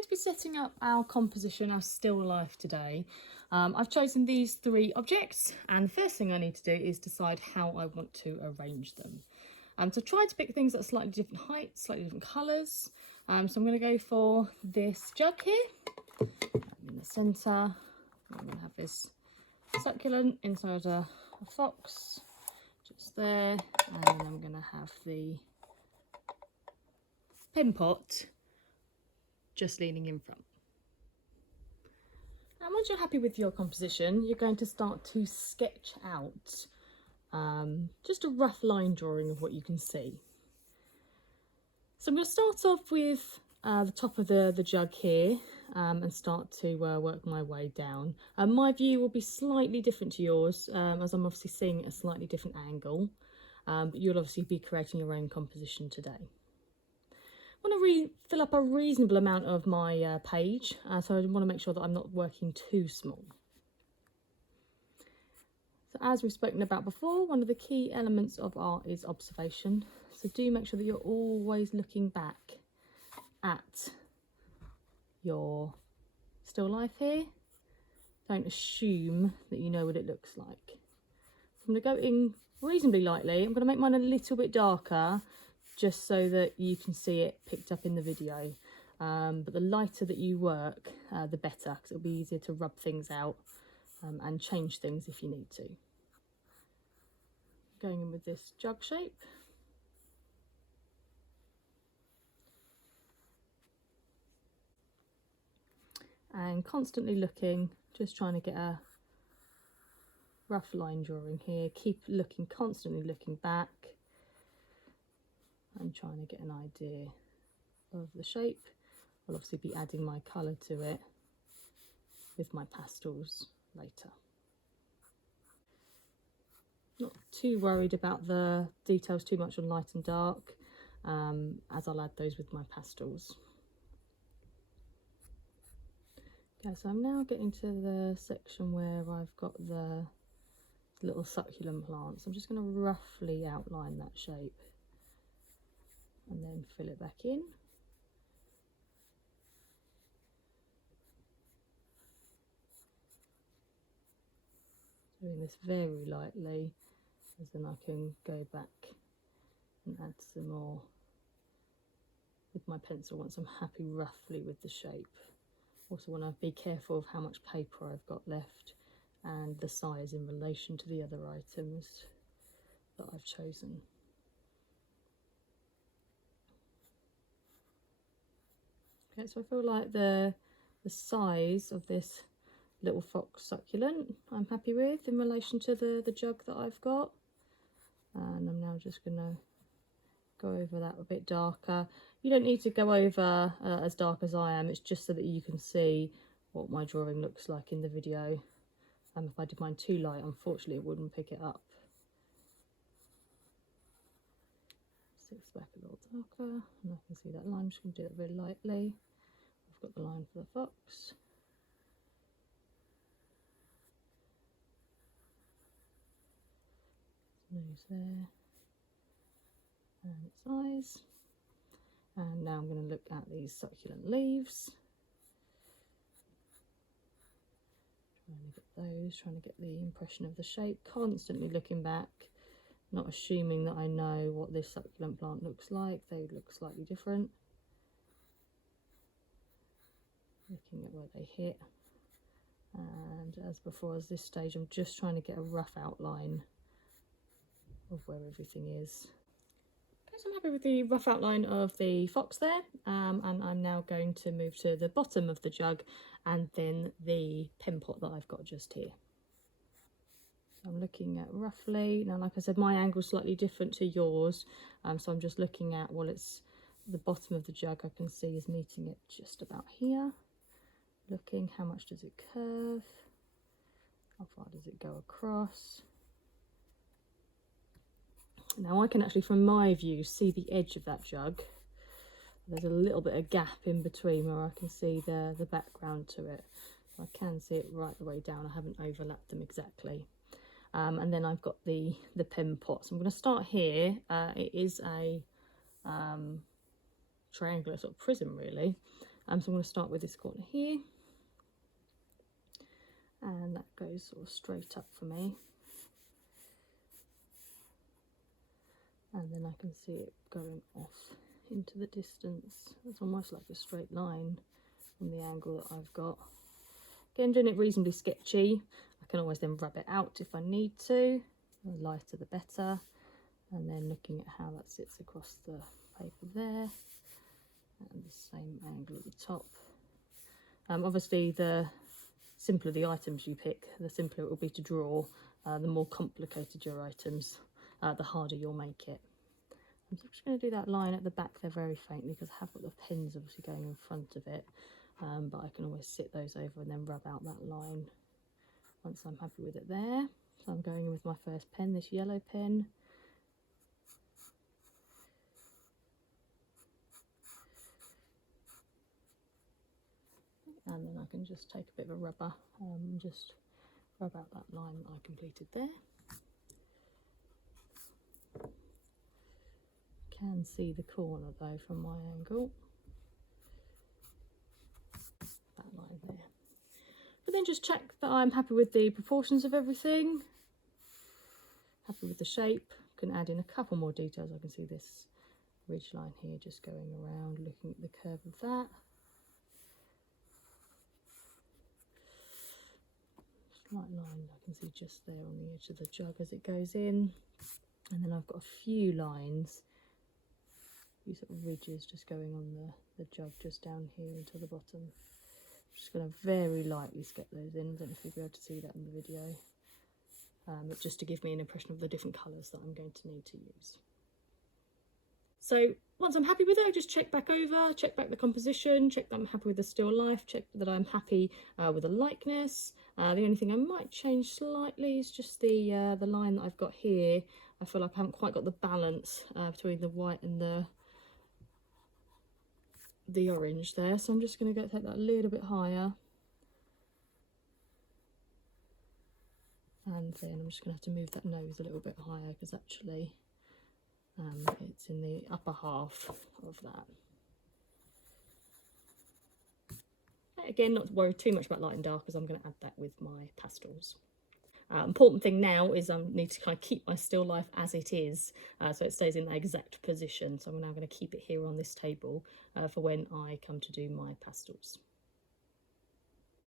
going to be setting up our composition, our still life today. I've chosen these three objects, and the first thing I need to do is decide how I want to arrange them. So try to pick things at slightly different heights, slightly different colours. So I'm going to go for this jug here in the centre. I'm going to have this succulent inside a fox, just there, and then I'm going to have the pin pot just leaning in front. And once you're happy with your composition, you're going to start to sketch out just a rough line drawing of what you can see. So I'm going to start off with the top of the jug here and start to work my way down. My view will be slightly different to yours, as I'm obviously seeing at a slightly different angle, but you'll obviously be creating your own composition today. I want to fill up a reasonable amount of my page, so I want to make sure that I'm not working too small. So as we've spoken about before, one of the key elements of art is observation. So do make sure that you're always looking back at your still life here. Don't assume that you know what it looks like. I'm going to go in reasonably lightly. I'm going to make mine a little bit darker just so that you can see it picked up in the video. But the lighter that you work, the better, because it'll be easier to rub things out and change things if you need to. Going in with this jug shape. And constantly looking, just trying to get a rough line drawing here. Keep looking, constantly looking back and trying to get an idea of the shape. I'll obviously be adding my colour to it with my pastels later. Not too worried about the details too much on light and dark, as I'll add those with my pastels. Okay, so I'm now getting to the section where I've got the little succulent plants. I'm just going to roughly outline that shape and then fill it back in. Doing this very lightly, as then I can go back and add some more with my pencil once I'm happy roughly with the shape. Also want to be careful of how much paper I've got left and the size in relation to the other items that I've chosen. Okay, so I feel like the size of this little fox succulent I'm happy with in relation to the jug that I've got. And I'm now just going to go over that a bit darker. You don't need to go over as dark as I am, it's just so that you can see what my drawing looks like in the video. If I did mine too light, unfortunately it wouldn't pick it up. Six back a little darker, and I can see that line. I'm just going to do that very lightly. I've got the line for the fox. Nose there, and its eyes. And now I'm going to look at these succulent leaves. Trying to get those, trying to get the impression of the shape, constantly looking back, not assuming that I know what this succulent plant looks like. They look slightly different. Looking at where they hit. And as before, as this stage, I'm just trying to get a rough outline of where everything is. So I'm happy with the rough outline of the fox there, and I'm now going to move to the bottom of the jug and then the pen pot that I've got just here. So I'm looking at roughly, now like I said, my angle's slightly different to yours, so I'm just looking at, well, it's the bottom of the jug I can see is meeting it just about here. Looking, how much does it curve? How far does it go across? Now I can actually, from my view, see the edge of that jug. There's a little bit of gap in between where I can see the background to it. I can see it right the way down. I haven't overlapped them exactly. And then I've got the pen pot. So I'm going to start here. It is a triangular sort of prism really. So I'm going to start with this corner here, and that goes sort of straight up for me, and then I can see it going off into the distance. It's almost like a straight line from the angle that I've got. Again, doing it reasonably sketchy. I can always then rub it out if I need to. The lighter the better. And then looking at how that sits across the paper there. And the same angle at the top. Obviously, the simpler the items you pick, the simpler it will be to draw. The more complicated your items, the harder you'll make it. I'm just going to do that line at the back there very faintly, because I have got the pins obviously going in front of it. But I can always sit those over and then rub out that line once I'm happy with it there. So I'm going in with my first pen, this yellow pen. And then I can just take a bit of a rubber and just rub out that line that I completed there. Can see the corner though from my angle. That line there. But then just check that I'm happy with the proportions of everything. Happy with the shape. Can add in a couple more details. I can see this ridge line here just going around, looking at the curve of that. Slight line I can see just there on the edge of the jug as it goes in. And then I've got a few lines, these sort of ridges just going on the jug just down here into the bottom. I'm just going to very lightly sketch those in. I don't know if you'll be able to see that in the video. But just to give me an impression of the different colours that I'm going to need to use. So once I'm happy with it, I just check back over, check back the composition, check that I'm happy with the still life, check that I'm happy with the likeness. The only thing I might change slightly is just the line that I've got here. I feel like I haven't quite got the balance between the white and the orange there. So I'm just going to take that a little bit higher. And then I'm just going to have to move that nose a little bit higher, because actually it's in the upper half of that. Again, not to worry too much about light and dark, as I'm going to add that with my pastels. Important thing now is I need to kind of keep my still life as it is, so it stays in that exact position. So I'm now going to keep it here on this table for when I come to do my pastels.